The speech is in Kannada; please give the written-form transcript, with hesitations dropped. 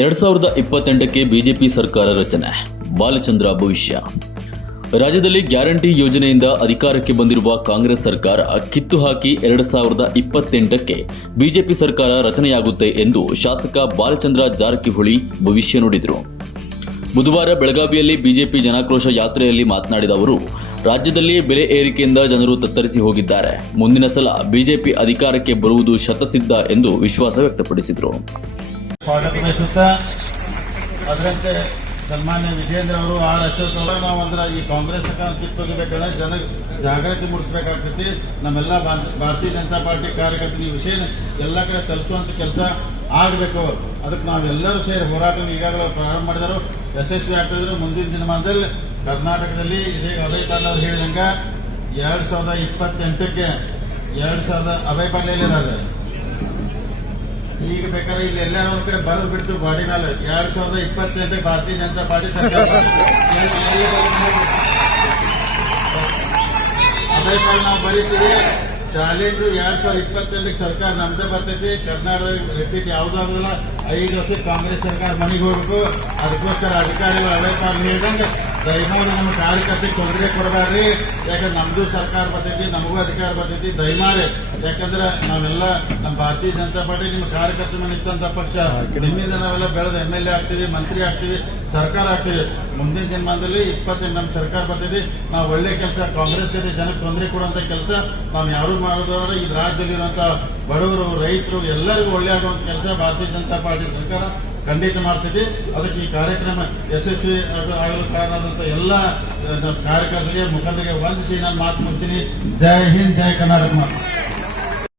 2028ಕ್ಕೆ ಬಿಜೆಪಿ ಸರ್ಕಾರ ರಚನೆ, ಬಾಲಚಂದ್ರ ಭವಿಷ್ಯ. ರಾಜ್ಯದಲ್ಲಿ ಗ್ಯಾರಂಟಿ ಯೋಜನೆಯಿಂದ ಅಧಿಕಾರಕ್ಕೆ ಬಂದಿರುವ ಕಾಂಗ್ರೆಸ್ ಸರ್ಕಾರ ಕಿತ್ತು ಹಾಕಿ 2028ಕ್ಕೆ ಬಿಜೆಪಿ ಸರ್ಕಾರ ರಚನೆಯಾಗುತ್ತೆ ಎಂದು ಶಾಸಕ ಬಾಲಚಂದ್ರ ಜಾರಕಿಹೊಳಿ ಭವಿಷ್ಯ ನುಡಿದರು. ಬುಧವಾರ ಬೆಳಗಾವಿಯಲ್ಲಿ ಬಿಜೆಪಿ ಜನಾಕ್ರೋಶ ಯಾತ್ರೆಯಲ್ಲಿ ಮಾತನಾಡಿದ ಅವರು, ರಾಜ್ಯದಲ್ಲಿ ಬೆಲೆ ಏರಿಕೆಯಿಂದ ಜನರು ತತ್ತರಿಸಿ ಹೋಗಿದ್ದಾರೆ. ಮುಂದಿನ ಸಲ ಬಿಜೆಪಿ ಅಧಿಕಾರಕ್ಕೆ ಬರುವುದು ಶತಸಿದ್ಧ ಎಂದು ವಿಶ್ವಾಸ ವ್ಯಕ್ತಪಡಿಸಿದರು. ಸ್ವಾಗತ ಬಯಸುತ್ತಾ ಅದರಂತೆ ಸನ್ಮಾನ್ಯ ವಿಜೇಂದ್ರ ಅವರು ಆರ್ ಅಶೋಕ್ ಅವರು ನಾವು ಅಂದ್ರೆ ಈ ಕಾಂಗ್ರೆಸ್ ಸರ್ಕಾರ ಕಿತ್ತೋಗಬೇಕಾದ್ರೆ ಜನ ಜಾಗೃತಿ ಮೂಡಿಸಬೇಕಾಗ್ತೈತಿ. ನಮ್ಮೆಲ್ಲ ಭಾರತೀಯ ಜನತಾ ಪಾರ್ಟಿ ಕಾರ್ಯಕರ್ತರು ಈ ವಿಷಯ ಎಲ್ಲ ಕಡೆ ತಲುಪುವಂತ ಕೆಲಸ ಆಗಬೇಕು. ಅದಕ್ಕೆ ನಾವೆಲ್ಲರೂ ಸೇರಿ ಹೋರಾಟ ಈಗಾಗಲೇ ಪ್ರಾರಂಭ ಮಾಡಿದರು, ಯಶಸ್ವಿ ಆಗ್ತಿದ್ರು. ಮುಂದಿನ ದಿನಮಾನದಲ್ಲಿ ಕರ್ನಾಟಕದಲ್ಲಿ ಇದೇ ಅಭಯ್ ಪಾಟೀಲ್ ಅವರು ಹೇಳಿದಂಗ 2028ಕ್ಕೆ 2000 ಅಭಯ್ ಪಾಟೀಲ್ ಇದ್ದಾರೆ. ಈಗ ಬೇಕಾದ್ರೆ ಇಲ್ಲಿ ಎಲ್ಲಾರು ಒಂದ್ ಕಡೆ ಬರೆದು ಬಿಟ್ಟು ಗಾಡಿ ಮೇಲೆ 2028 ಭಾರತೀಯ ಜನತಾ ಪಾರ್ಟಿ ಸರ್ಕಾರ ಅದೇ ನಾವು ಬರೀತೀವಿ. ಚಾಲೆಂಜ್ 2028 ಸರ್ಕಾರ ನಮ್ದೇ ಬರ್ತೈತಿ. ಕರ್ನಾಟಕ ರಿಪೀಟ್ ಯಾವುದೂ ಆಗೋದಿಲ್ಲ. 5 ವರ್ಷ ಕಾಂಗ್ರೆಸ್ ಸರ್ಕಾರ ಮನೆಗೆ ಹೋಗ್ಬೇಕು. ಅದಕ್ಕೋಸ್ಕರ ಅಧಿಕಾರಿಗಳು ಅಭಯಪಾಲ್ ಹೇಳಿದಂಗೆ ದಯಮಾಡಿ ನಮ್ಮ ಕಾರ್ಯಕರ್ತರಿಗೆ ತೊಂದರೆ ಕೊಡಬೇಡ್ರಿ. ಯಾಕಂದ್ರೆ ನಮ್ದು ಸರ್ಕಾರ ಬರ್ತೈತಿ, ನಮಗೂ ಅಧಿಕಾರ ಬರ್ತೈತಿ. ದಯಮಾಡಿ, ಯಾಕಂದ್ರೆ ನಾವೆಲ್ಲ ನಮ್ಮ ಭಾರತೀಯ ಜನತಾ ಪಾರ್ಟಿ ನಿಮ್ಮ ಕಾರ್ಯಕರ್ತರ ಮೇಲೆ ಇತ್ತಂತ ಪಕ್ಷ. ನಿಮ್ಮಿಂದ ನಾವೆಲ್ಲ ಬೆಳೆದ MLA ಆಗ್ತೀವಿ, ಮಂತ್ರಿ ಆಗ್ತೀವಿ, ಸರ್ಕಾರ ಆಗ್ತೀವಿ. ಮುಂದಿನ ದಿನಮಾನದಲ್ಲಿ 28 ನಮ್ಮ ಸರ್ಕಾರ ಬರ್ತೈತಿ. ನಾವು ಒಳ್ಳೆ ಕೆಲಸ, ಕಾಂಗ್ರೆಸ್ ಜೊತೆ ಜನಕ್ಕೆ ತೊಂದರೆ ಕೊಡುವಂತ ಕೆಲಸ ನಾವು ಯಾರು ಮಾಡೋದ್ರ ಈ ರಾಜ್ಯದಲ್ಲಿರುವಂತಹ ಬಡವರು, ರೈತರು ಎಲ್ಲರಿಗೂ ಒಳ್ಳೆ ಆಗುವಂತ ಕೆಲಸ ಭಾರತೀಯ ಜನತಾ ಪಾರ್ಟಿ ಸರ್ಕಾರ ಖಂಡಿತ ಮಾಡ್ತೈತಿ. ಅದಕ್ಕೆ ಈ ಕಾರ್ಯಕ್ರಮ ಯಶಸ್ವಿ ಆಗಲು ಕಾರಣವಾದಂತ ಎಲ್ಲ ಕಾರ್ಯಕರ್ತರಿಗೆ, ಮುಖಂಡರಿಗೆ ವಂದಿಸಿ ನಾನು ಮಾತು ಮುಗ್ತೀನಿ. ಜೈ ಹಿಂದ್, ಜೈ ಕರ್ನಾಟಕ.